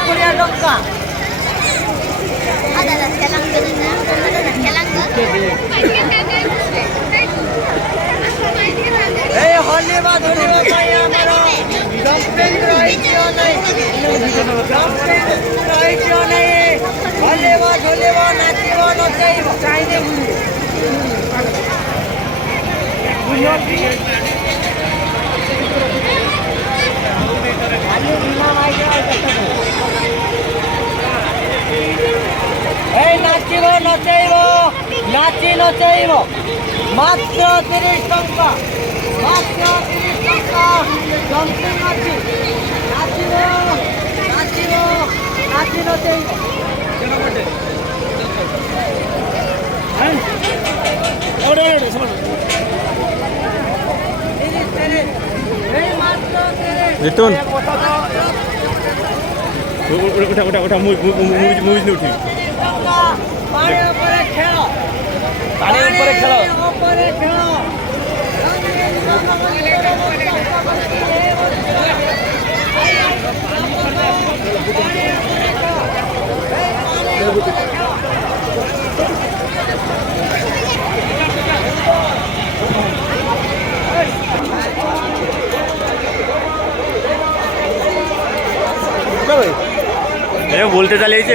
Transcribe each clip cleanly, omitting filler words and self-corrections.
Korea লঙ্কা এই হলিবা ধরিবা ପାଇଁ ଆମର ଡମ୍ପିଂ ରହିଛି ନାହିଁ ହଲିବ ଝୁଲିବ ନାଚିବ ନଚେଇବ এই নাচিব নচেইব নাচি নচেইব মাত্র 30 টଙ୍କା মাত্র 30 টଙ୍କା ডম্পিং ଅଛି নাচিব নাচিব নাচি নচেইব জিতুন ওটা মুভিজ নে উঠি পানি উপরে খেল পানি উপরে খেল বলতে চালিয়েছে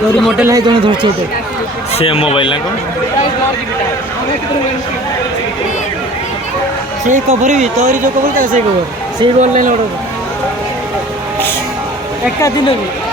तोरी मोटेल है दोनों धरछे तो सेम मोबाइल ना को से कवर भी तोरी जो कवर था से कवर से ऑनलाइन ऑर्डर एका दिन भी